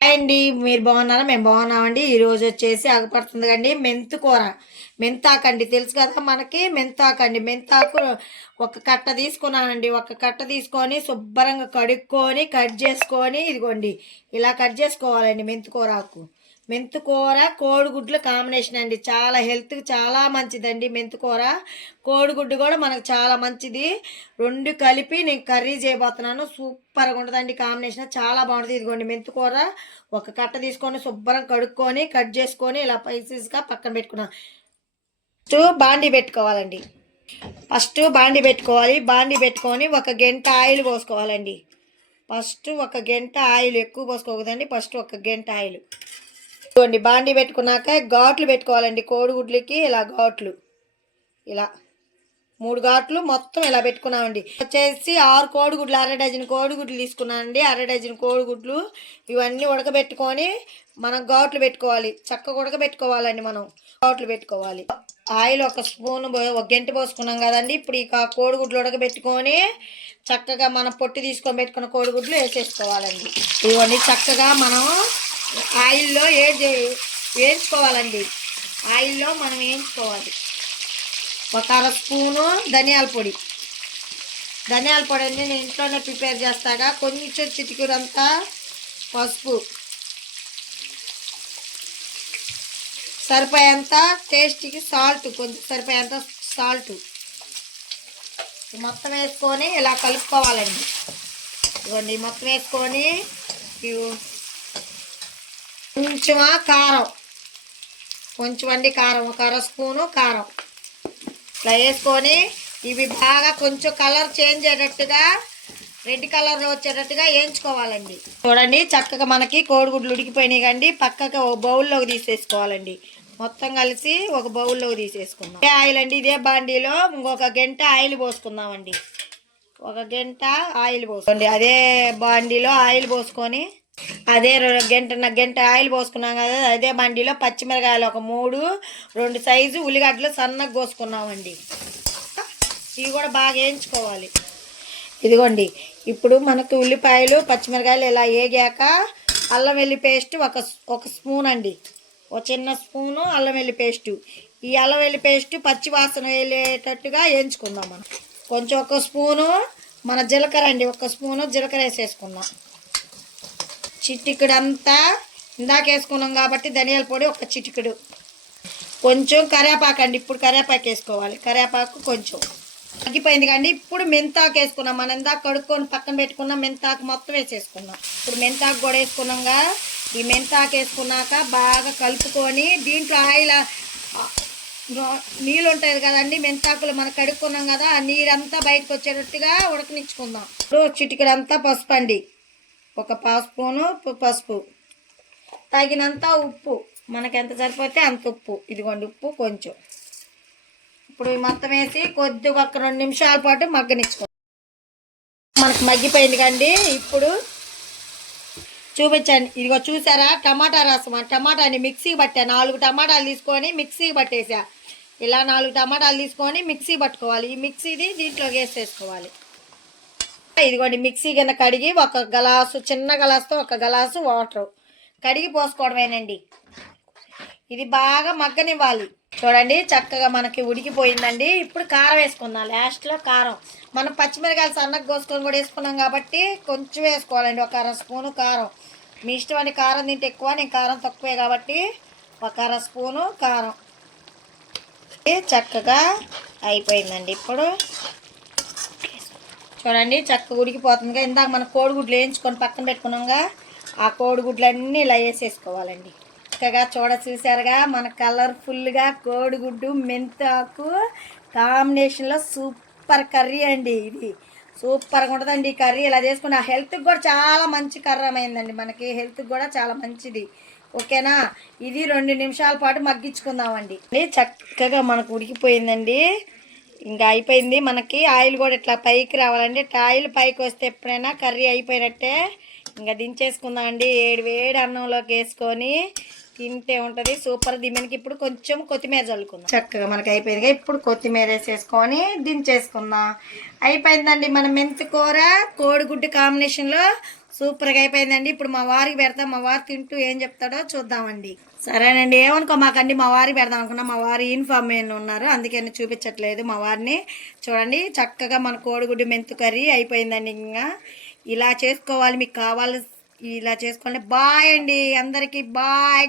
అండి మీరు బాగున్నారా? మేము బాగున్నామండి. ఈరోజు వచ్చేసి ఆగపడుతుంది కండి. మెంతు కూర? మెంతాకు అండి తెలుసు కదా మనకి? మెంతాకు అండి మెంతాకు ఒక కట్ట తీసుకున్నానండి. ఒక కట్ట తీసుకొని శుభ్రంగా కడుక్కొని కట్ చేసుకొని ఇదిగోండి. ఇలా కట్ చేసుకోవాలండి మెంతు మెంతుకూర కూర కోడిగుడ్లు కాంబినేషన్ అండి. చాలా హెల్త్కి చాలా మంచిదండి మెంతుకూర. కోడిగుడ్డు కూడా మనకు చాలా మంచిది. రెండు కలిపి నేను కర్రీ చేయబోతున్నాను. సూపర్గా ఉంటుందండి కాంబినేషన్ చాలా బాగుంటుంది. ఇదిగోండి మెంతుకూర. ఒక కట్ట తీసుకొని శుభ్రం కడుక్కొని కట్ చేసుకొని ఇలా పైసెస్గా పక్కన పెట్టుకున్నాను ఫస్ట్ బాండి పెట్టుకోవాలండి. ఫస్ట్ బాండి పెట్టుకోవాలి. బాండి పెట్టుకొని ఒక గంట ఆయిల్ పోసుకోవాలండి. ఫస్ట్ ఒక గంట ఆయిల్ ఎక్కువ పోసుకోకూడదండి. ఫస్ట్ ఒక గంట ఆయిల్. ఇదిగోండి బాండి పెట్టుకున్నాక ఘాట్లు పెట్టుకోవాలండి కోడిగుడ్లకి ఇలా ఘాట్లు. ఇలా మూడు ఘాట్లు మొత్తం ఇలా పెట్టుకున్నామండి. వచ్చేసి ఆరు కోడిగుడ్లు అర డజన్ కోడిగుడ్లు తీసుకున్నానండి. అర డజన్ కోడిగుడ్లు ఇవన్నీ ఉడకబెట్టుకొని మనం ఘాట్లు పెట్టుకోవాలి. చక్కగా ఉడకబెట్టుకోవాలండి మనం. ఘాట్లు పెట్టుకోవాలి. ఆయిల్ ఒక స్పూన్ పో- ఒక గంట పోసుకున్నాం కదండి. ఇప్పుడు ఇక కోడిగుడ్లు ఉడకబెట్టుకొని చక్కగా మనం పొట్టి తీసుకొని పెట్టుకున్న కోడిగుడ్లు వేసేసుకోవాలండి. ఇవన్నీ చక్కగా మనం ఆయిల్లో ఏది వేయించుకోవాలండి. ఆయిల్లో మనం వేయించుకోవాలి. ఒక అర స్పూను ధనియాల పొడి. ధనియాల పొడి అన్ని నేను ఇంట్లోనే ప్రిపేర్ చేస్తాగా. కొంచెం చిటికూరంతా పసుపు. సరిపోయేంత టేస్ట్కి సాల్ట్ కొంచెం సరిపోయేంత సాల్ట్. మొత్తం వేసుకొని ఇలా కలుపుకోవాలండి. ఇవ్వండి మొత్తం వేసుకొని ఇవి కొంచెమా కారం. కొంచెం అండి కారం ఒక అర స్పూను కారం. ఇట్లా వేసుకొని ఇవి బాగా కొంచెం కలర్ చేంజ్ అయ్యేటట్టుగా రెడ్ కలర్ వచ్చేటట్టుగా వేయించుకోవాలండి. చూడండి చక్కగా మనకి కోడిగుడ్లు ఉడికిపోయినాయి కండి. పక్కకి ఒక బౌల్లోకి తీసేసుకోవాలండి. మొత్తం కలిసి ఒక బౌల్లోకి తీసేసుకుందాం. ఇదే ఆయిల్ అండి ఇదే బాండీలో ఇంకొక గంట ఆయిల్ పోసుకుందామండి. ఒక గంట ఆయిల్ పోసుకోండి. అదే బాండీలో ఆయిల్ పోసుకొని అదే గంట గంట ఆయిల్ పోసుకున్నాం కదా అదే బండిలో పచ్చిమిరకాయలు ఒక మూడు రెండు సైజు ఉల్లిగడ్డలు సన్నగా కోసుకున్నామండి. ఇవి కూడా బాగా వేయించుకోవాలి. ఇదిగోండి ఇప్పుడు మనకు ఉల్లిపాయలు పచ్చిమిరకాయలు ఇలా వేగాక అల్లం వెల్లి పేస్ట్ ఒక ఒక స్పూన్ అండి. ఒక చిన్న స్పూను అల్లం వెల్లి పేస్టు. ఈ అల్లం వెల్లి పేస్ట్ పచ్చి వాసన వెళ్ళేటట్టుగా వేయించుకుందాం మనం. కొంచెం ఒక స్పూను మన జీలకర్ర అండి ఒక స్పూను జీలకర్ర వేసేసుకుందాం. చిటికెడు అంతా ఇందాక వేసుకున్నాం కాబట్టి ధనియాల పొడి ఒక చిటికడు. కొంచెం కరివేపాకు అండి ఇప్పుడు కరేపాకు వేసుకోవాలి కరివేపాకు కొంచెం. తగ్గిపోయింది కానీ ఇప్పుడు మెంతాకు వేసుకున్నాం మనం ఇందాక కడుక్కొని పక్కన పెట్టుకున్నాం మెంతాకు మొత్తం వేసేసుకున్నాం. ఇప్పుడు మెంతాకు కూడా వేసుకున్నాంగా ఈ మెంతాకు వేసుకున్నాక బాగా కలుపుకొని దీంట్లో ఆయిల్ నీళ్ళు ఉంటుంది కదండి మెంతాకులు మనం కడుక్కున్నాం కదా ఆ నీరంతా బయటకు వచ్చేటట్టుగా ఉడకనిచ్చుకుందాం. ఇప్పుడు చిటికడంతా పసుపు అండి. ఒక పావు స్పూను పసుపు. తగినంత ఉప్పు. మనకి ఎంత సరిపోతే అంత ఉప్పు. ఇదిగోండి ఉప్పు కొంచెం. ఇప్పుడు మొత్తం వేసి కొద్దిగా ఒక రెండు నిమిషాల పాటు మగ్గనిచ్చుకో మనకు మగ్గిపోయింది కండి. ఇప్పుడు చూపించండి. ఇదిగో చూసారా? టమాటా రసం. ఆ టమాటాని మిక్సీ పట్టా. నాలుగు టమాటాలు తీసుకొని మిక్సీ పట్టేసా. ఇలా నాలుగు టమాటాలు తీసుకొని మిక్సీ పట్టుకోవాలి. ఈ మిక్సీది దీంట్లోకి వేసేసుకోవాలి. ఇదిగోండి మిక్సీ కింద కడిగి ఒక గ్లాసు చిన్న గ్లాసుతో ఒక గ్లాసు వాటర్. కడిగి పోసుకోవడమేనండి. ఇది బాగా మగ్గనివ్వాలి. చూడండి చక్కగా మనకి ఉడికిపోయిందండి. ఇప్పుడు కారం వేసుకుందాం. లాస్ట్లో కారం. మనం పచ్చిమిరకాయలు సన్నగా కోసుకొని కూడా వేసుకున్నాం కాబట్టి కొంచెం వేసుకోవాలండి. ఒక అర స్పూను కారం. మీ ఇష్టం అని కారం తింటే ఎక్కువ నేను కారం తక్కువే కాబట్టి ఒక అర స్పూను కారం. చక్కగా అయిపోయిందండి. ఇప్పుడు చూడండి చక్కగా ఉడికిపోతుందిగా. ఇందాక మనం కోడిగుడ్లు వేయించుకొని పక్కన పెట్టుకున్నాంగా ఆ కోడిగుడ్లన్నీ ఇలా వేసేసుకోవాలండి. చక్కగా చూడ చూసారుగా మన కలర్ఫుల్గా కోడిగుడ్డు మెంతాకు కాంబినేషన్లో సూపర్ కర్రీ అండి ఇది. సూపర్గా ఉంటుందండి ఈ కర్రీ. ఇలా చేసుకుని ఆ హెల్త్కి కూడా చాలా మంచి కర్రమైందండి మనకి హెల్త్కి కూడా చాలా మంచిది. ఓకేనా? ఇది రెండు నిమిషాల పాటు మగ్గించుకుందామండి. చక్కగా మనకు ఉడికిపోయిందండి. ఇంకా అయిపోయింది. మనకి ఆయిల్ కూడా ఇట్లా పైకి రావాలండి. ఇట్లా ఆయిల్ పైకి వస్తే ఎప్పుడైనా కర్రీ అయిపోయినట్టే. ఇంకా దించేసుకుందాం అండి. ఏడు వేడి అన్నంలోకి వేసుకొని తింటే ఉంటుంది. సూపర్ దీనికి ఇప్పుడు కొంచెం కొత్తిమీర చల్లుకుందాం. చక్కగా మనకి అయిపోయింది ఇప్పుడు కొత్తిమీర వేసేసుకొని దించేసుకుందాం. అయిపోయిందండి మన మెంతి కూర కోడిగుడ్డు కాంబినేషన్లో సూపర్గా అయిపోయిందండి. ఇప్పుడు మా వారికి పెడతాం. మా వారు తింటూ ఏం చెప్తాడో చూద్దామండి. సరేనండి. ఏమనుకో మాకండి మా వారికి పెడదాం అనుకున్నా. మా వారు యూనిఫామ్ మీద ఉన్నారు. అందుకని చూపించట్లేదు మా వారిని. చూడండి. చక్కగా మన కోడిగుడ్డు మెంతు కర్రీ అయిపోయిందండి ఇంకా. ఇలా చేసుకోవాలి. మీకు కావాలి ఇలా చేసుకోవాలి. బాయ్ అండి. అందరికీ బాయ్.